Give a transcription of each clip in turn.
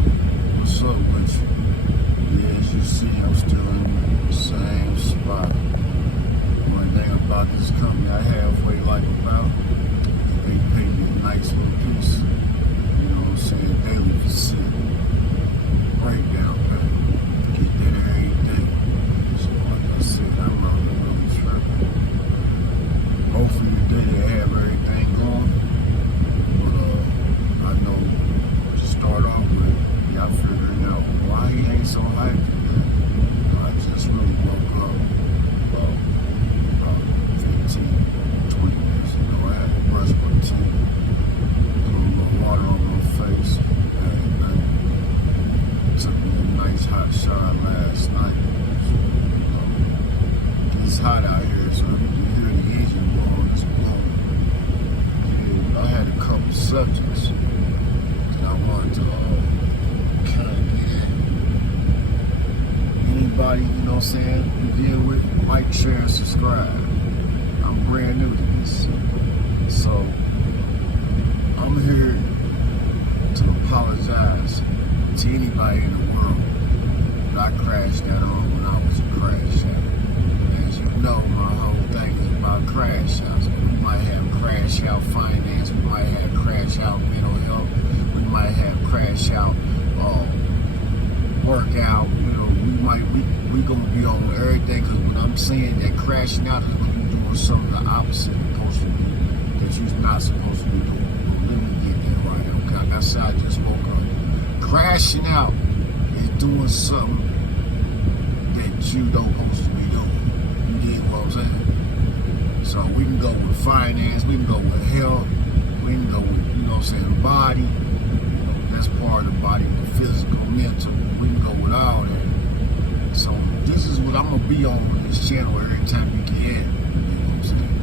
What's up with you? Yeah, as you see, I'm still in the same spot. One thing about this company I halfway like about, they pay me a nice little piece. You know what I'm saying? Daily for sit. Breakdown pay. Get that every day. So like I said, I'm not really tripping. Hopefully today they have everything going. But I know to start off with, y'all figuring out why he ain't so hyped today. I just really woke up about 15, 20 minutes ago. I had to brush my teeth, put a little water on my face, and took me a nice hot shower last night. It's hot out here, so you hear the engine blowing, it's blowing. Yeah, I had a couple subjects that I wanted to kind of get in. Anybody, you know what I'm saying, you deal with, like, share, and subscribe. I'm brand new to this. So, I'm here to apologize to anybody in the world that I crashed out on when I was a crash out. As you know, my whole thing is about crash outs. We might have crash out finance, we might have crash out mental health, we might have crash out workout, you know, we gonna be on everything, because when I'm saying that crashing out is when you're doing something the opposite you're supposed to do, that you're not supposed to be doing. Let me get that right. Okay, like I said, I just woke up. Crashing out is doing something that you don't supposed to be doing. You get what I'm saying? So we can go with finance, we can go with health, we can go with, you know what I'm saying, body. That's part of the body, the physical, mental. We can go with all that. So this is what I'm gonna be on this channel every time you get in. You know what I'm saying?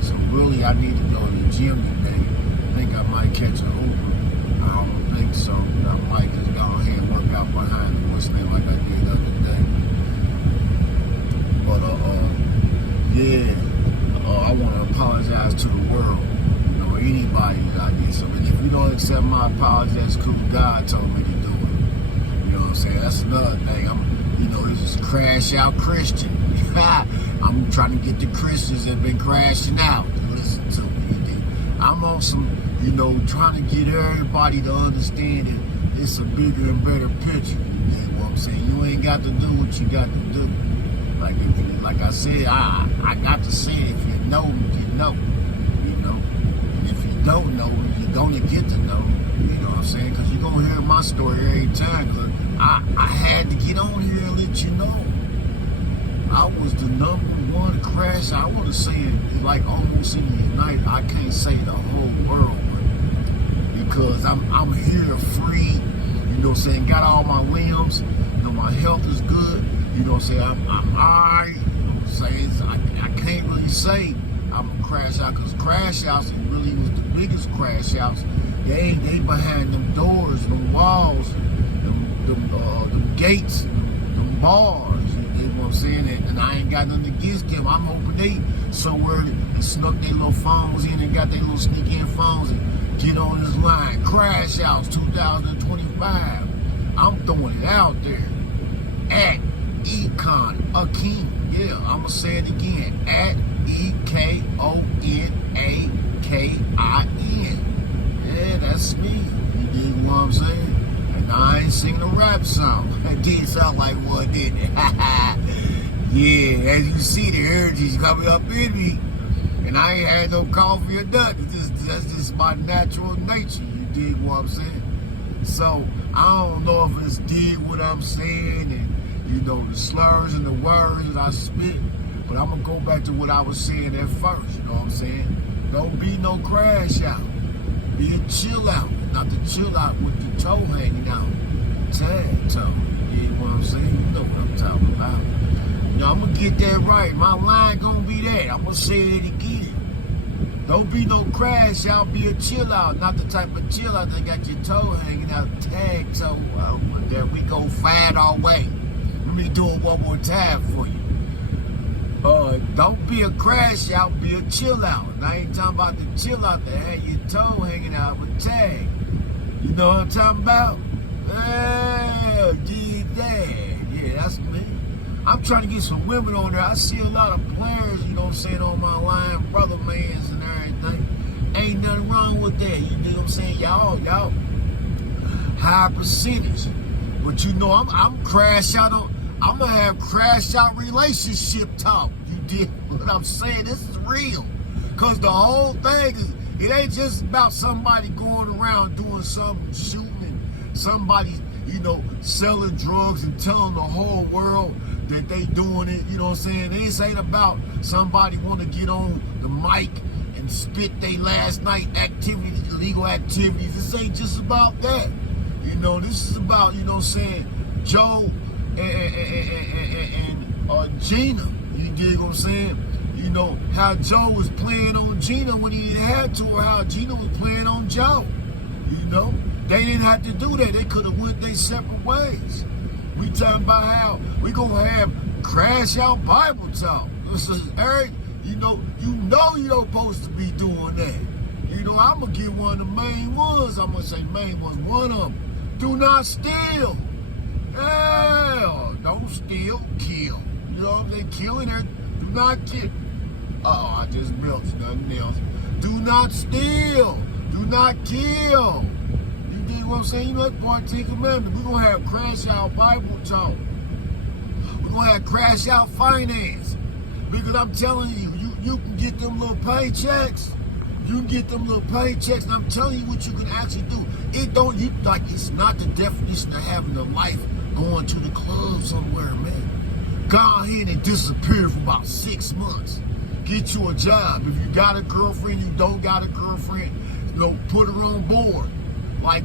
So really, I need to go to the gym today. I think I might catch an Uber. I don't think so. I might just go ahead and work out behind the what's name like I did the other day. But I want to apologize to the world. Anybody that I did something. If you don't accept my apology, that's cool. God told me to do it. You know what I'm saying? That's another thing. This is Crash Out Christian. I'm trying to get the Christians that have been crashing out to listen to me. I'm on some, trying to get everybody to understand that it's a bigger and better picture. You know what I'm saying? You ain't got to do what you got to do. Like I said, I got to say it. If you know, you know. Don't know, you're gonna get to know, you know what I'm saying? Because you're gonna hear my story every time. Because I had to get on here and let you know. I was the #1 crash. I want to say it like almost in the United. I can't say the whole world, because I'm here free. You know what I'm saying? Got all my limbs. My health is good. You know what I'm saying? I'm alright. You know what I'm saying? I can't really say I'm a crash out, because crash outs, it really was the biggest crash outs. They behind them doors, them walls, them gates, them bars. You know what I'm saying? And I ain't got nothing against them. I'm hoping they somewhere that snuck their little phones in and got their little sneak in phones and get on this line. Crash outs 2025. I'm throwing it out there. At Econ Akin. Yeah, I'm going to say it again. At EKONAKIN. Yeah, that's me. You dig what I'm saying? And I ain't singing a rap song. That did sound like one, didn't it? Yeah, as you see, the energy's coming up in me. And I ain't had no coffee or nothing. That's just my natural nature. You dig what I'm saying? So, I don't know if it's dig what I'm saying and, the slurs and the words that I spit. But I'm going to go back to what I was saying at first, you know what I'm saying? Don't be no crash out. Be a chill out. Not the chill out with the toe hanging out. Tag toe. You know what I'm saying? You know what I'm talking about. I'm going to get that right. My line going to be that. I'm going to say it again. Don't be no crash out. Be a chill out. Not the type of chill out that got your toe hanging out. Tag toe. There we go. Find our way. Let me do it one more time for you. Don't be a crash out, be a chill out. And I ain't talking about the chill out that had your toe hanging out with tag. You know what I'm talking about? Yeah, dig that. Yeah, that's me. I'm trying to get some women on there. I see a lot of players, you know what I'm saying, on my line, brother mans and everything. Ain't nothing wrong with that. You know what I'm saying? Y'all, high percentage. But you know, I'm crash out on, I'm gonna have crash out relationship talk. You dig what I'm saying? This is real. Cause the whole thing is, it ain't just about somebody going around doing something, shooting, somebody, you know, selling drugs and telling the whole world that they doing it. You know what I'm saying? This ain't about somebody want to get on the mic and spit they last night activities, illegal activities. This ain't just about that. You know, this is about, you know what I'm saying, Joe and Gina. You dig what I'm saying? You know, how Joe was playing on Gina when he had to, or how Gina was playing on Joe. You know, they didn't have to do that. They could have went their separate ways. We talking about how we gonna have crash out Bible talk. This is you know you don't supposed to be doing that. You know, I'm gonna get one of the main ones. I'm gonna say main ones. One of them, do not steal. Hell, don't steal, kill. You know what I'm saying? Killing her, do not kill. I just belched, nothing else. Do not steal. Do not kill. You dig what I'm saying? You know, that's part of the 10 Commandments. We're going to have crash out Bible talk. We're going to have crash out finance. Because I'm telling you, you can get them little paychecks. You can get them little paychecks, and I'm telling you what you can actually do. It's not the definition of having a life going to the club somewhere, man. Go ahead and disappear for about 6 months. Get you a job. If you got a girlfriend, you don't got a girlfriend, you know, put her on board. Like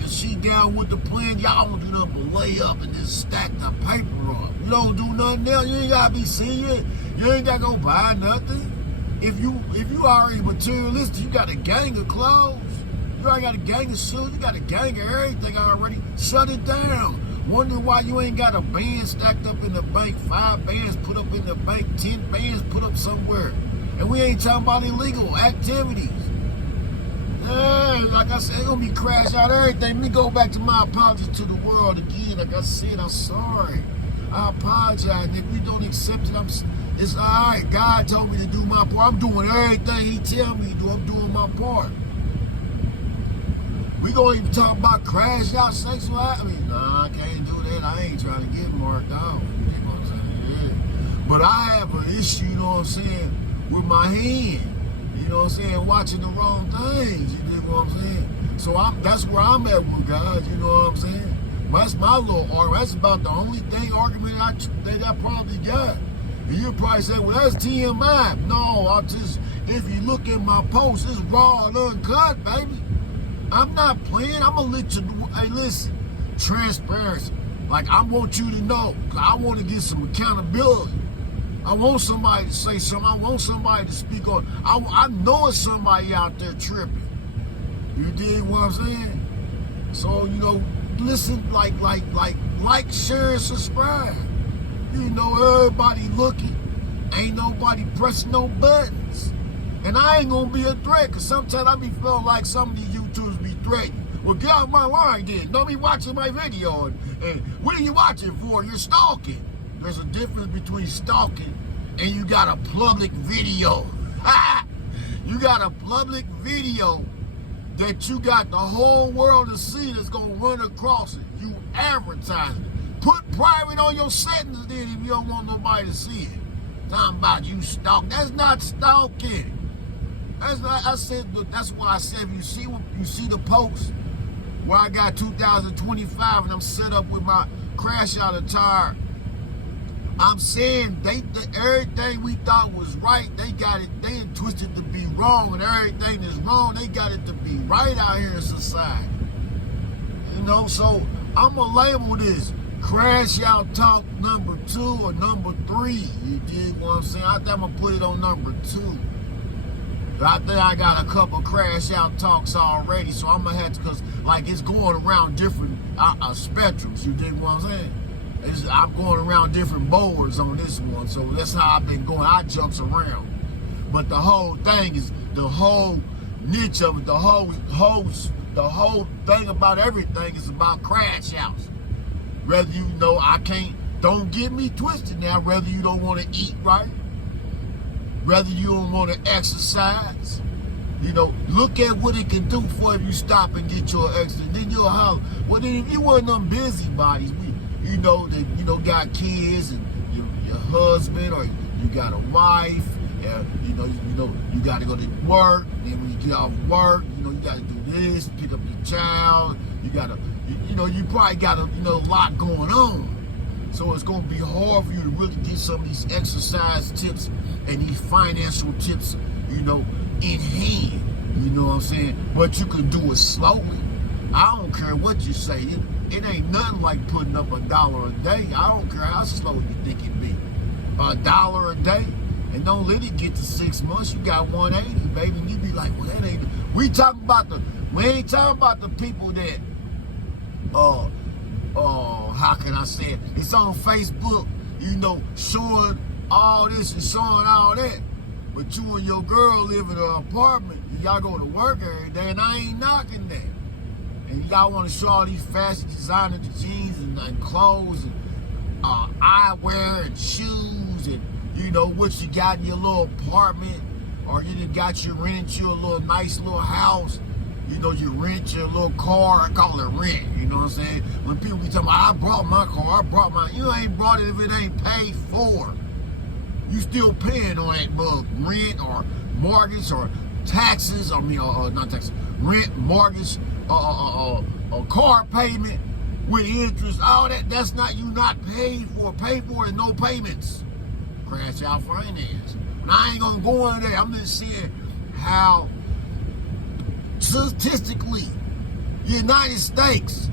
if she down with the plan, y'all don't do nothing but lay up and just stack the paper up. You don't do nothing else. You ain't gotta be senior. You ain't gotta go buy nothing. If you already materialistic, you got a gang of clothes. You already got a gang of shoes. You got a gang of everything already. Shut it down. Wondering why you ain't got a band stacked up in the bank, 5 bands put up in the bank, 10 bands put up somewhere. And we ain't talking about illegal activities. Like I said, it's gonna be crash out everything. Let me go back to my apologies to the world again. Like I said, I'm sorry. I apologize. And if we don't accept it, it's all right. God told me to do my part. I'm doing everything He tell me to do. I'm doing my part. We gonna even talk about crash out sexual. Nah, I can't do that. I ain't trying to get marked out. You know what I'm saying? Yeah. But I have an issue, you know what I'm saying, with my hand. You know what I'm saying? Watching the wrong things. You dig what I'm saying? So that's where I'm at with guys. You know what I'm saying? That's my little argument. That's about the only argument that I probably got. And you'll probably say, well, that's TMI. No, if you look at my post, it's raw and uncut, baby. I'm not playing. I'm going to let you know. Hey, listen, transparency. Like, I want you to know, because I want to get some accountability. I want somebody to say something. I want somebody to speak on. I know it's somebody out there tripping. You dig what I'm saying? So, you know, listen, like, share, and subscribe. You know, everybody looking. Ain't nobody pressing no buttons. And I ain't gonna be a threat, because sometimes I be feeling like some of these YouTubers be threatening. Well, get out my line then. Don't be watching my video. And what are you watching for? You're stalking. There's a difference between stalking and you got a public video. You got a public video that you got the whole world to see that's gonna run across it. You advertising. Put private on your settings then if you don't want nobody to see it. Talking about you stalk. That's not stalking. That's why I said if you see the post where I got 2025 and I'm set up with my crash out attire, I'm saying everything we thought was right, they got it, they twisted to be wrong, and everything that's wrong, they got it to be right out here in society. You know, so I'm gonna label this crash out talk number 2 or number 3. You dig what I'm saying? I think I'm gonna put it on number 2. I think I got a couple crash out talks already, so I'm gonna have to, because like it's going around different spectrums. You dig what I'm saying? I'm going around different boards on this one, so that's how I've been going. I jumps around, but the whole thing is the whole niche of it, the whole the whole thing about everything is about crash outs. Whether you know, don't get me twisted now, whether you don't want to eat right, whether you don't want to exercise, look at what it can do for if you stop and get your exercise. Then you'll holler. Well, then if you one of them busybodies, that got kids and your husband, or you got a wife, you got to go to work. Then when you get off work, you got to do this, pick up your child. You got to, you probably got a lot going on. So it's going to be hard for you to really get some of these exercise tips and these financial tips, in hand. You know what I'm saying? But you can do it slowly. I don't care what you say. It ain't nothing like putting up $1 a day. I don't care how slow you think it be. $1 a day. And don't let it get to 6 months. You got 180, baby. And you be like, well, that ain't. We ain't talking about the people that, how can I say it? It's on Facebook, showing all this and showing all that. But you and your girl live in an apartment. Y'all go to work every day, and I ain't knocking that. And y'all want to show all these fashion designer jeans and clothes and eyewear and shoes and what you got in your little apartment, or you rented you a little nice little house. You rent your little car. I call it rent. You know what I'm saying? When people be talking about, I brought my car, you ain't brought it if it ain't paid for. You still paying on that mug, rent or mortgage or taxes. Not taxes, rent, mortgage, a car payment with interest. All that. That's not you not paid for. Paid for and no payments. Crash out finance. And I ain't gonna go into that. I'm just saying how statistically, United States,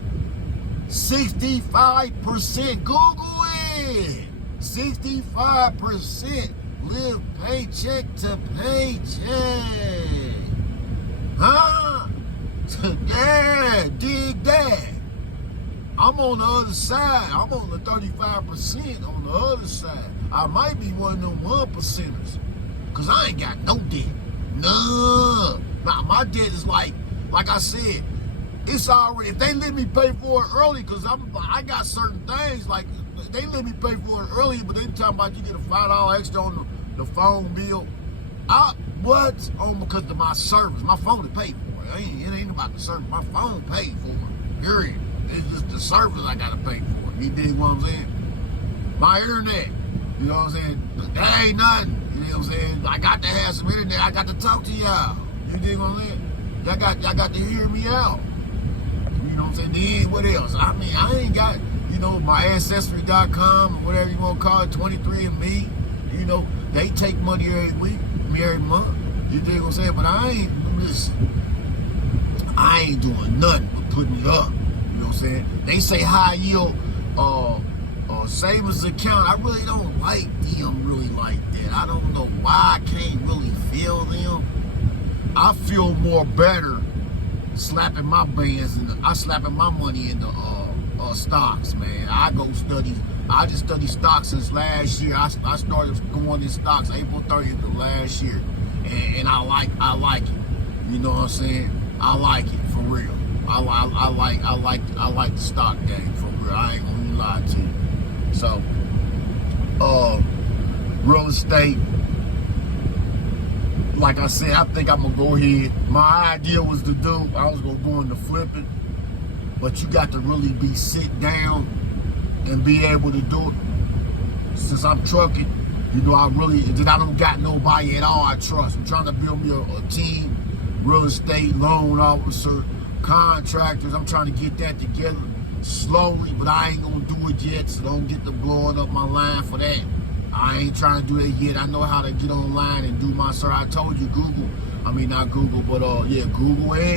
65%, Google it, 65% live paycheck to paycheck. Huh? Yeah, dig that. I'm on the other side. I'm on the 35% on the other side. I might be one of them 1%ers. Because I ain't got no debt. None. Nah, my debt is like I said, it's already, if they let me pay for it early, because I got certain things, like, they let me pay for it early, but they talking about you get a $5 extra on the phone bill. Because of my service. My phone is paid for. It ain't about the service. My phone paid for it. Period. It's just the service I gotta pay for. You dig what I'm saying? My internet, you know what I'm saying? That ain't nothing. You know what I'm saying? I got to have some internet. I got to talk to y'all. You dig what I'm saying? Y'all got to hear me out. You know what I'm saying? Then what else? I ain't got, my ancestry.com or whatever you want to call it, 23andMe. They take money every week, every month. You dig what I'm saying? But I ain't doing nothing but putting it up. You know what I'm saying? They say high yield savings account. I really don't like them really like that. I don't know why I can't really feel them. I feel more better slapping my bands and I slapping my money into stocks, man. I just study stocks since last year. I started going in stocks April 30th of last year, and I like it. You know what I'm saying? I like it for real. I like the stock game for real. I ain't gonna lie to you. So, real estate. Like I said, I think I'm gonna go ahead. My idea was I was gonna go into flipping, but you got to really sit down and be able to do it. Since I'm trucking, I don't got nobody at all I trust. I'm trying to build me a team, real estate, loan officer, contractors. I'm trying to get that together slowly, but I ain't gonna do it yet, so don't get to blowing up my line for that. I ain't trying to do it yet. I know how to get online and do my search. I told you Google and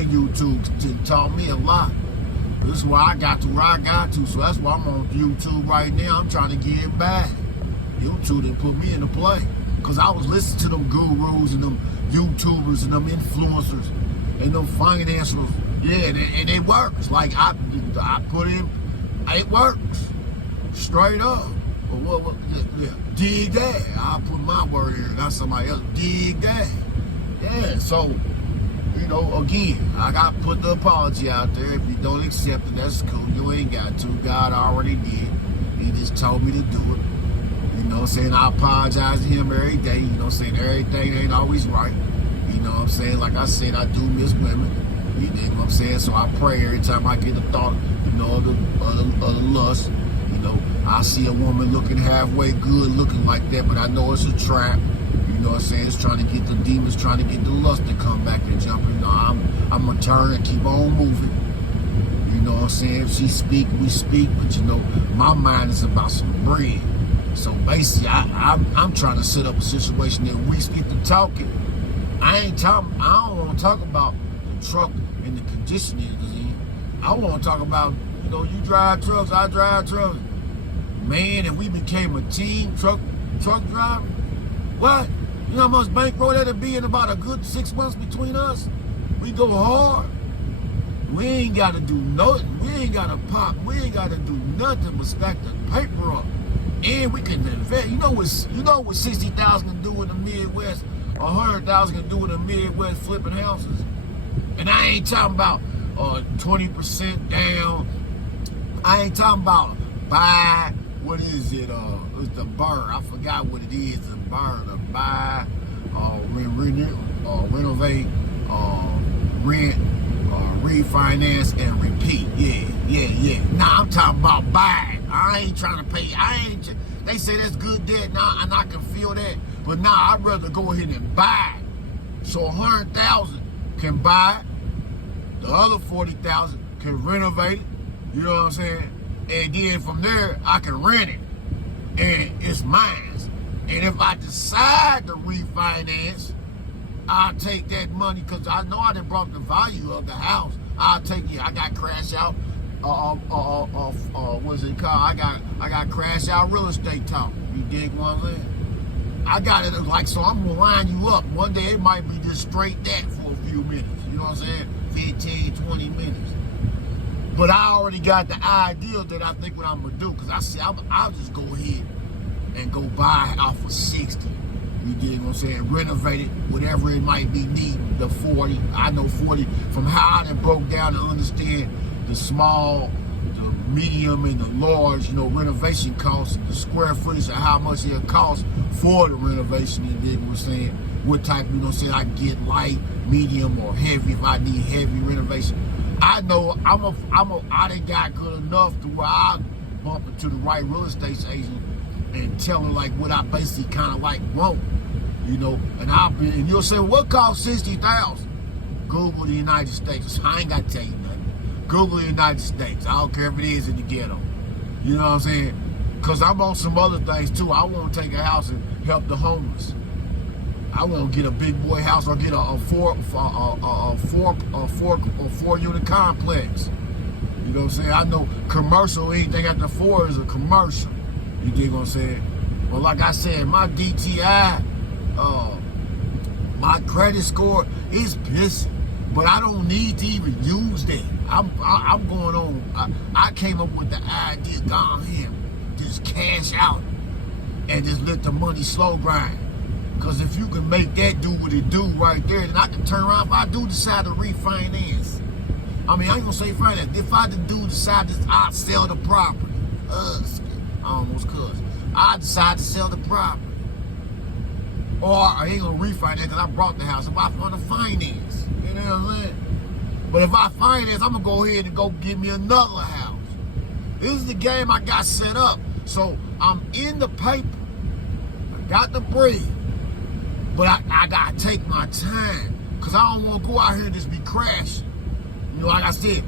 YouTube taught me a lot. This is why I got to where I got to, so that's why I'm on YouTube right now. I'm trying to get back. YouTube didn't put me into play, because I was listening to them gurus and them YouTubers and them influencers and them financials. Yeah, and it works. Like I put in, it works. Straight up. What, yeah. Dig that. I'll put my word in, not somebody else. Dig that. Yeah, so you know, again, I got to put the apology out there. If you don't accept it, that's cool. You ain't got to. God already did. He just told me to do it. You know what I'm saying? I apologize to him every day. You know what I'm saying? Everything ain't always right. You know what I'm saying? Like I said, I do miss women. You dig what I'm saying? So I pray every time I get a thought, you know, of the lust. You know, I see a woman looking halfway good, looking like that, but I know it's a trap. You know what I'm saying? It's trying to get the demons, trying to get the lust to come back and jump. You know, I'm gonna turn and keep on moving. You know what I'm saying? If she speak, we speak. But you know, my mind is about some bread. So basically, I'm trying to set up a situation that we get to talking. I don't want to talk about the truck and the condition it is in. I want to talk about, you know, you drive trucks, I drive trucks. Man, and we became a team, truck driver. What? You know how much bankroll that'll be in about a good 6 months between us? We go hard. We ain't got to do nothing. We ain't got to pop. We ain't got to do nothing but stack the paper up. And we can invest. You know what 60,000 can do in the Midwest? 100,000 can do in the Midwest flipping houses. And I ain't talking about 20% down. I ain't talking about buy. What is it? It's the burn. I forgot what it is. The burn, the buy, renovate, rent, refinance, and repeat. Yeah. Nah, I'm talking about buying. I ain't trying to pay. They say that's good debt. Nah, and I can feel that. But nah, I'd rather go ahead and buy it. So 100,000 can buy it. The other 40,000 can renovate it. You know what I'm saying? And then from there, I can rent it. And it's mine. And if I decide to refinance, I'll take that money because I know I done brought the value of the house. I'll take it. I got crash out. What's it called? I got crash out real estate talk. You dig what I'm saying? I got it like, so I'm gonna line you up. One day it might be just straight that for a few minutes. You know what I'm saying? 15, 20 minutes. But I already got the idea that I think what I'm gonna do. Cause I say I'll just go ahead and go buy off for 60. You dig what I'm saying? Renovate it, whatever it might be needing. The 40. I know 40 from how I done broke down to understand the small, the medium, and the large, you know, renovation costs, the square footage of how much it'll cost for the renovation. You dig what I'm saying? What type, you know what I'm saying, I can get light, medium, or heavy if I need heavy renovation. I know I done got good enough to where I bump into the right real estate agent and tell her like what I basically kind of like want, you know. And you'll say, well, what costs 60,000? Google the United States. I ain't got to tell you nothing. Google the United States. I don't care if it is in the ghetto. You know what I'm saying? Because I'm on some other things too. I want to take a house and help the homeless. I want to get a big boy house or get a four unit complex. You know what I'm saying? I know commercial, anything after 4 is a commercial. You dig what I'm saying? Well, like I said, my DTI, my credit score is pissing, but I don't need to even use that. I'm going on. I came up with the idea, gone here, just cash out and just let the money slow grind. Because if you can make that do what it do right there, then I can turn around if I do decide to refinance. I mean, I ain't gonna say finance. If I do decide to, I sell the property. I almost cussed. I decide to sell the property. Or I ain't gonna refinance because I brought the house. If I want to finance, you know what I'm saying? But if I finance, I'm gonna go ahead and go get me another house. This is the game I got set up. So I'm in the paper. I got the bread. But I gotta take my time. Cause I don't wanna go out here and just be crashing. You know, like I said,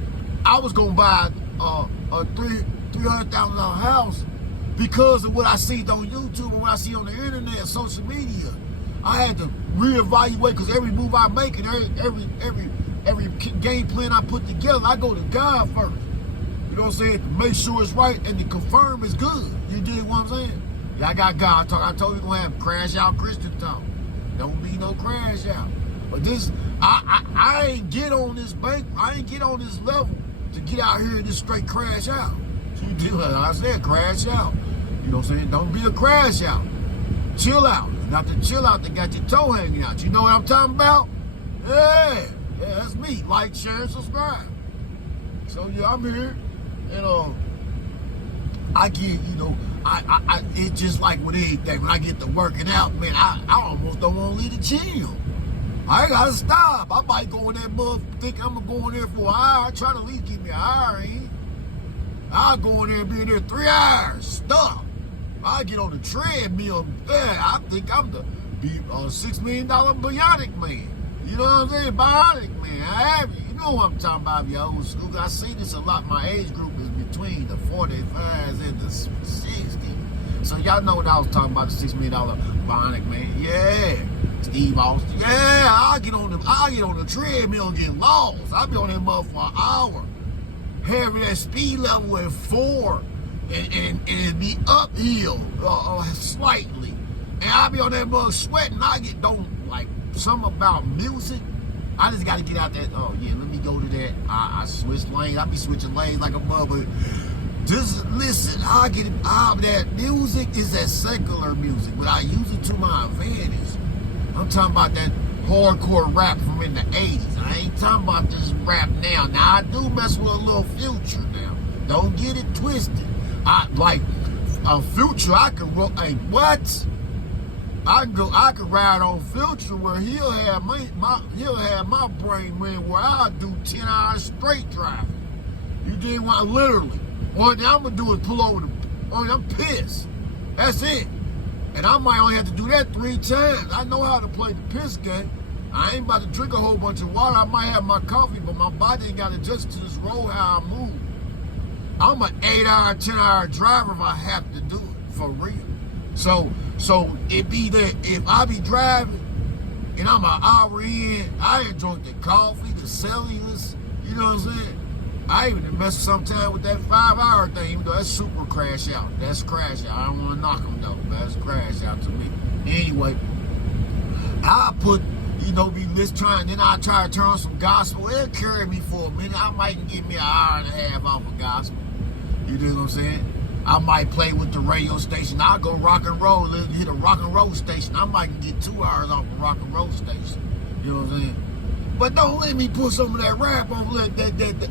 I was gonna buy a $300,000 house because of what I see on YouTube and what I see on the internet, social media. I had to reevaluate because every move I make and every game plan I put together, I go to God first. You know what I'm saying? To make sure it's right and to confirm it's good. You dig what I'm saying? Yeah, I got God talk. I told you we're gonna have crash out Christian talk. Don't be no crash out. But this, I ain't get on this bank. I ain't get on this level to get out here and just straight crash out. You do, like I said, crash out. You know what I'm saying? Don't be a crash out. Chill out. Not to chill out, they got your toe hanging out. You know what I'm talking about? Yeah. Yeah, that's me. Like, share, and subscribe. So yeah, I'm here, and I get, it's just like with anything. When I get to working out, man, I almost don't want to leave the gym. I gotta stop. I might go in that mother, think I'm gonna go in there for an hour. Try to at least give me an hour in. I'll go in there and be in there 3 hours. Stop. I get on the treadmill. Man, I think I'm the $6 million bionic man. You know what I'm saying? Bionic man. I have it. You know what I'm talking about, you old school. I see this a lot. My age group is between the 45s and the 60s. So y'all know when I was talking about the $6 million bionic man. Yeah. Steve Austin. Yeah, I'll get on the treadmill and get lost. I'll be on that mother for an hour. Having that speed level at 4 and it be uphill slightly. And I'll be on that mother sweating. Don't like something about music. I just got to get out that. Oh yeah, let me go to that. I switch lanes. I be switching lanes like a mother. Just listen. That music is that secular music, but I use it to my advantage. I'm talking about that hardcore rap from in the 80s. I ain't talking about this rap now. Now I do mess with a little Future now. Don't get it twisted. I like a Future. I can what? I could ride on Future where he'll have my brain man where I'll do 10 hours straight driving. You didn't want literally. One thing I'm gonna do is pull over I'm pissed. That's it. And I might only have to do that 3 times. I know how to play the piss game. I ain't about to drink a whole bunch of water. I might have my coffee, but my body ain't got to adjust to this road how I move. I'm an 8-hour, 10-hour driver if I have to do it, for real. So it be that if I be driving and I'm an hour in, I enjoy the coffee, the cellulose, you know what I'm saying? I even mess sometimes with that 5-hour thing, even though that's super crash out. That's crash out. I don't want to knock them though. That's crash out to me. Anyway, I put, be trying, then I try to turn on some gospel. It'll carry me for a minute. I might get me an hour and a half off of gospel. You know what I'm saying? I might play with the radio station. I'll go rock and roll, hit a rock and roll station. I might get 2 hours off a rock and roll station. You know what I'm saying? But don't let me put some of that rap on.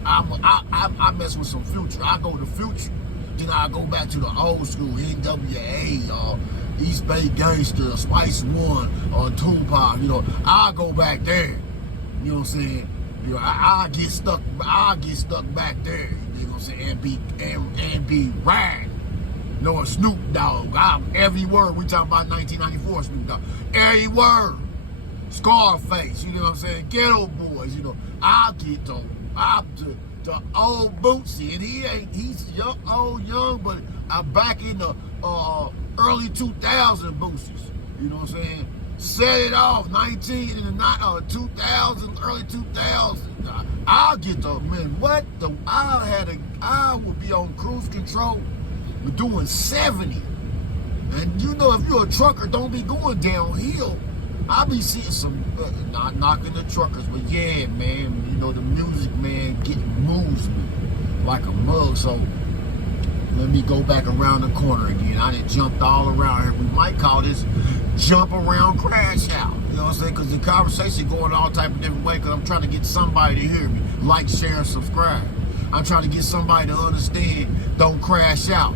I mess with some Future. I go to Future. Then I go back to the old school NWA or East Bay Gangster, Spice One or Tupac. I'll go back there. You know what I'm saying? I'll get stuck back there. You know what I'm saying? And be riding. Snoop Dogg. Every word. We talking about 1994 Snoop Dogg. Every word. Scarface, you know what I'm saying? Ghetto Boys, I'll get the old Bootsy, and he's young, but I'm back in the early 2000 Boosies, you know what I'm saying? Set it off, 2000, early 2000. I'll get I will be on cruise control, we're doing 70. And if you're a trucker, don't be going downhill. I be seeing some, not knocking the truckers, but yeah, man, the music, man, moves me like a mug. So let me go back around the corner again. I done jumped all around here. We might call this jump around crash out. You know what I'm saying? Because the conversation going all type of different way. Because I'm trying to get somebody to hear me, like, share, and subscribe. I'm trying to get somebody to understand. Don't crash out.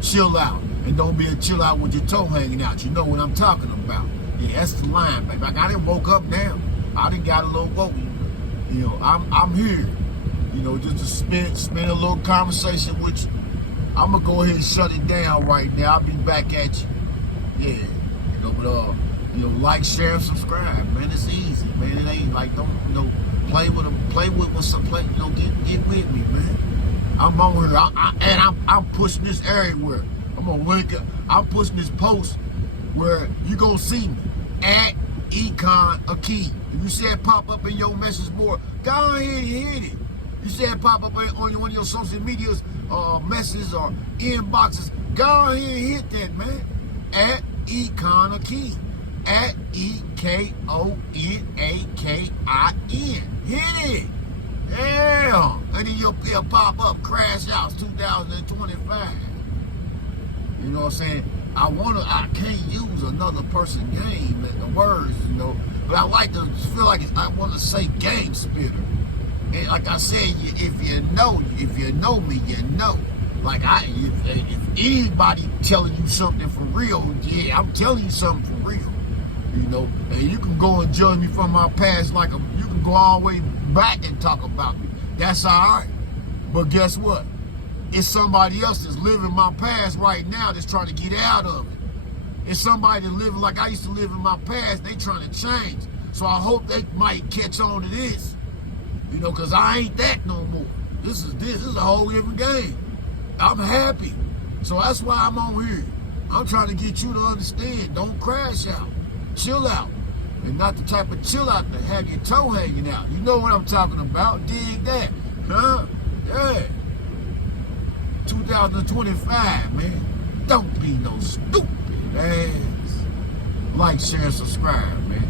Chill out, and don't be a chill out with your toe hanging out. You know what I'm talking about. Yeah, that's the line, baby. I done woke up now. I done got a little woke. I'm here. Just to spend a little conversation with you. I'm gonna go ahead and shut it down right now. I'll be back at you. Yeah. Like, share, and subscribe, man. It's easy, man. It ain't like don't play with them. Play with some play. Get with me, man. I'm on here. I'm pushing this everywhere. I'm gonna link it. I'm pushing this post where you gonna see me at Econ Akeem. If you see it pop up in your message board, go ahead and hit it. You see it pop up on one of your social medias, messages or inboxes, go ahead and hit that, man. At Econ Akeem. At EKONAKIN. Hit it. Yeah. And then it'll pop up, Crash Outs 2025. You know what I'm saying? I can't use another person's game and the words, you know. But I like to feel like I want to say game spitter. And like I said, if you know me, you know. Like if anybody telling you something for real, yeah, I'm telling you something for real. You know, and you can go and judge me from my past you can go all the way back and talk about me. That's all right. But guess what? It's somebody else that's living my past right now that's trying to get out of it. It's somebody that's living like I used to live in my past. They trying to change. So I hope they might catch on to this. You know, because I ain't that no more. This is a whole different game. I'm happy. So that's why I'm on here. I'm trying to get you to understand. Don't crash out. Chill out. And not the type of chill out to have your toe hanging out. You know what I'm talking about. Dig that. Huh? Yeah. 2025, man. Don't be no stupid ass. Like, share, and subscribe, man.